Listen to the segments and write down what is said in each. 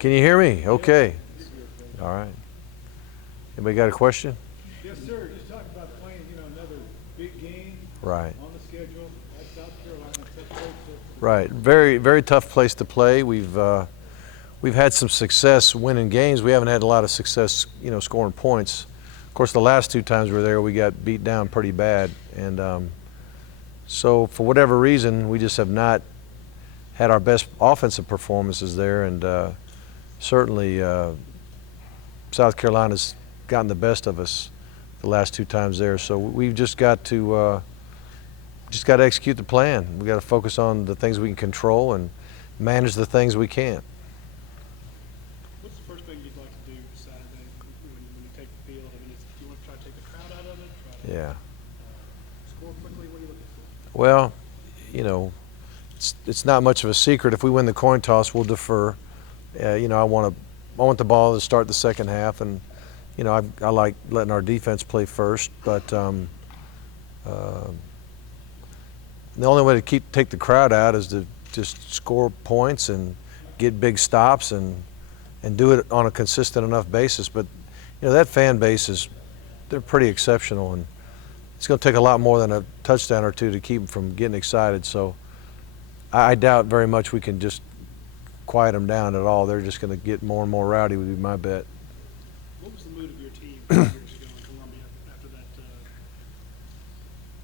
Can you hear me? Okay. All right. Anybody got a question? Yes, sir. Just talk about playing, another big game Right. on the schedule at South Carolina. Tough place to Right. Very, very tough place to play. We've had some success winning games. We haven't had a lot of success, scoring points. Of course, the last two times we were there, we got beat down pretty bad, and so for whatever reason, we just have not had our best offensive performances there, and certainly South Carolina's gotten the best of us the last two times there. So we've just got to execute the plan. We got to focus on the things we can control and manage the things we can't. What's the first thing you'd like to do Saturday when you take the field? I mean, do you want to try to take the crowd out of it? Try to Yeah. score quickly? What are you looking for? Well, it's not much of a secret. If we win the coin toss, we'll defer. I want the ball to start the second half, and I like letting our defense play first. But the only way to take the crowd out is to just score points and get big stops and do it on a consistent enough basis. But that fan base they're pretty exceptional, and it's going to take a lot more than a touchdown or two to keep them from getting excited. So I doubt very much we can just quiet them down at all. They're just going to get more and more rowdy, would be my bet. What was the mood of your team 2 years ago in Columbia after that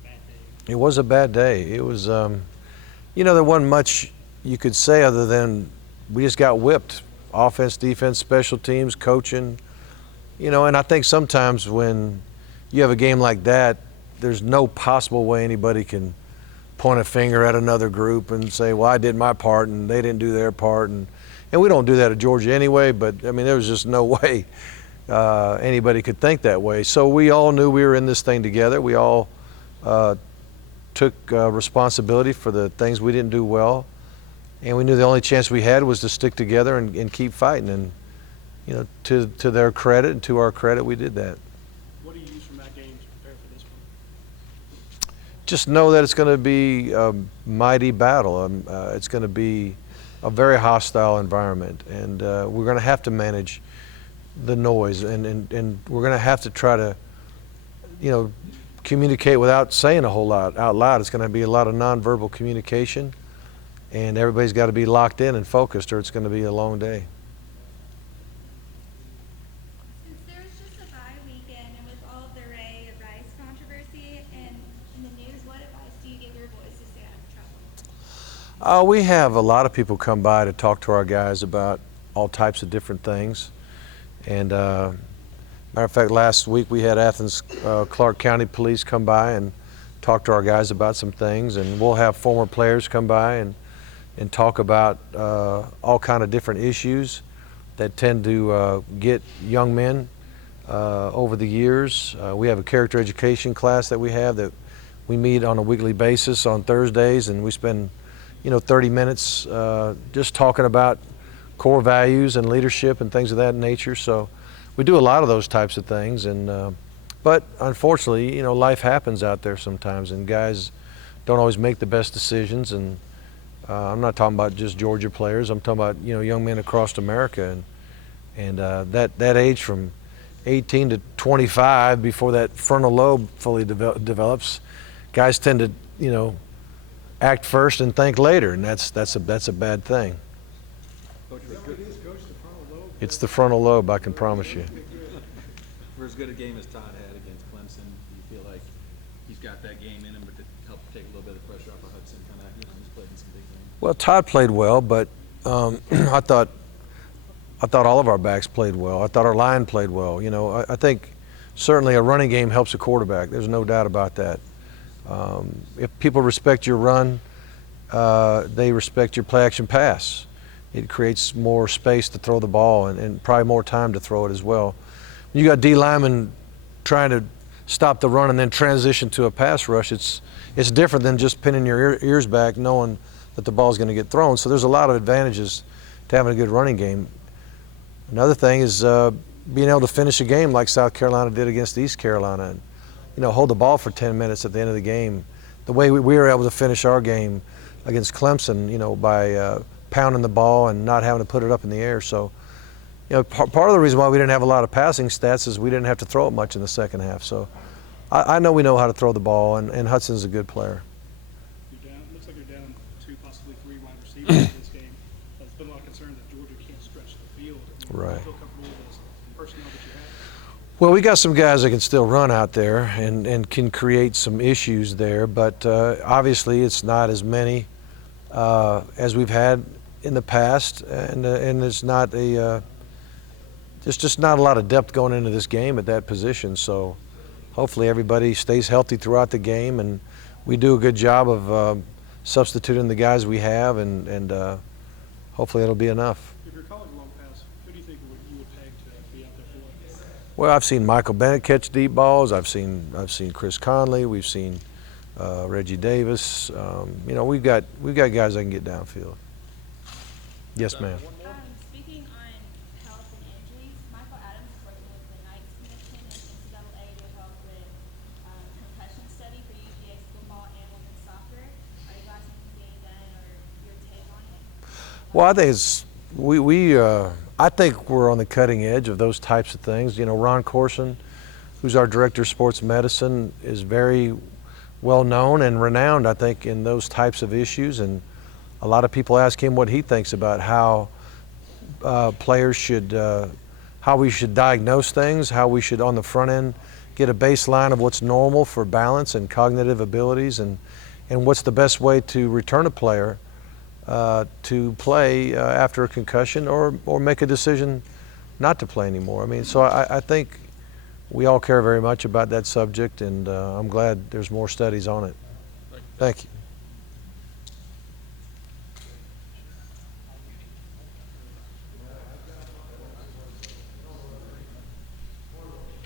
bad day? It was a bad day. It was, there wasn't much you could say other than we just got whipped. Offense, defense, special teams, coaching. And I think sometimes when you have a game like that, there's no possible way anybody can point a finger at another group and say, well, I did my part and they didn't do their part. And we don't do that at Georgia anyway, but there was just no way anybody could think that way. So we all knew we were in this thing together. We all took responsibility for the things we didn't do well. And we knew the only chance we had was to stick together and keep fighting. And, to their credit and to our credit, we did that. What do you use from that game to prepare for this one? Just know that it's going to be a mighty battle. It's going to be a very hostile environment, and we're going to have to manage the noise, and we're going to have to try to, communicate without saying a whole lot out loud. It's going to be a lot of nonverbal communication, and everybody's got to be locked in and focused, or it's going to be a long day. We have a lot of people come by to talk to our guys about all types of different things. And matter of fact, last week we had Athens Clark County Police come by and talk to our guys about some things. And we'll have former players come by and talk about all kind of different issues that tend to get young men over the years. We have a character education class that we have that we meet on a weekly basis on Thursdays, and we spend 30 minutes just talking about core values and leadership and things of that nature. So we do a lot of those types of things. And but unfortunately, life happens out there sometimes, and guys don't always make the best decisions. And I'm not talking about just Georgia players. I'm talking about young men across America, and that age from 18 to 25, before that frontal lobe fully develops, guys tend to act first and think later, and that's a bad thing. Coach, Is that what it is, Coach, the frontal lobe? It's the frontal lobe, I can promise you. For as good a game as Todd had against Clemson, do you feel like he's got that game in him, but to help take a little bit of pressure off of Hudson, he's played in some big games? Well, Todd played well, but I thought all of our backs played well. I thought our line played well. I think certainly a running game helps a quarterback. There's no doubt about that. If people respect your run, they respect your play-action pass. It creates more space to throw the ball and probably more time to throw it as well. When you got D linemen trying to stop the run and then transition to a pass rush, it's different than just pinning your ears back knowing that the ball's going to get thrown. So there's a lot of advantages to having a good running game. Another thing is being able to finish a game like South Carolina did against East Carolina, and hold the ball for 10 minutes at the end of the game. The way we were able to finish our game against Clemson, by pounding the ball and not having to put it up in the air. So You know, part of the reason why we didn't have a lot of passing stats is we didn't have to throw it much in the second half. So I know we know how to throw the ball, and Hudson's a good player. You're down, looks like you're down 2, possibly 3 wide receivers in this game. There's been a lot of concern that Georgia can't stretch the field. Right. Do you feel comfortable with the personnel that you have? Well, we got some guys that can still run out there and can create some issues there, but obviously it's not as many as we've had in the past, and it's not there's just not a lot of depth going into this game at that position. So hopefully everybody stays healthy throughout the game, and we do a good job of substituting the guys we have, and hopefully it'll be enough. If you're calling a long pass, who do you think you would peg to be out there for it? Well, I've seen Michael Bennett catch deep balls. I've seen Chris Conley. We've seen Reggie Davis. You know, we've got guys that can get downfield. Yes, ma'am. Speaking on health and injuries, Michael Adams is working with the Knights Commission and NCAA to help with concussion study for UGA football and women's soccer. Are you guys being done, or your take on it? Well, I think I think we're on the cutting edge of those types of things. You know, Ron Corson, who's our director of sports medicine, is very well known and renowned, I think, in those types of issues. And a lot of people ask him what he thinks about how players should, how we should diagnose things, how we should on the front end get a baseline of what's normal for balance and cognitive abilities, and what's the best way to return a player to play after a concussion, or make a decision not to play anymore. I mean, so I think we all care very much about that subject, and I'm glad there's more studies on it. Thank you.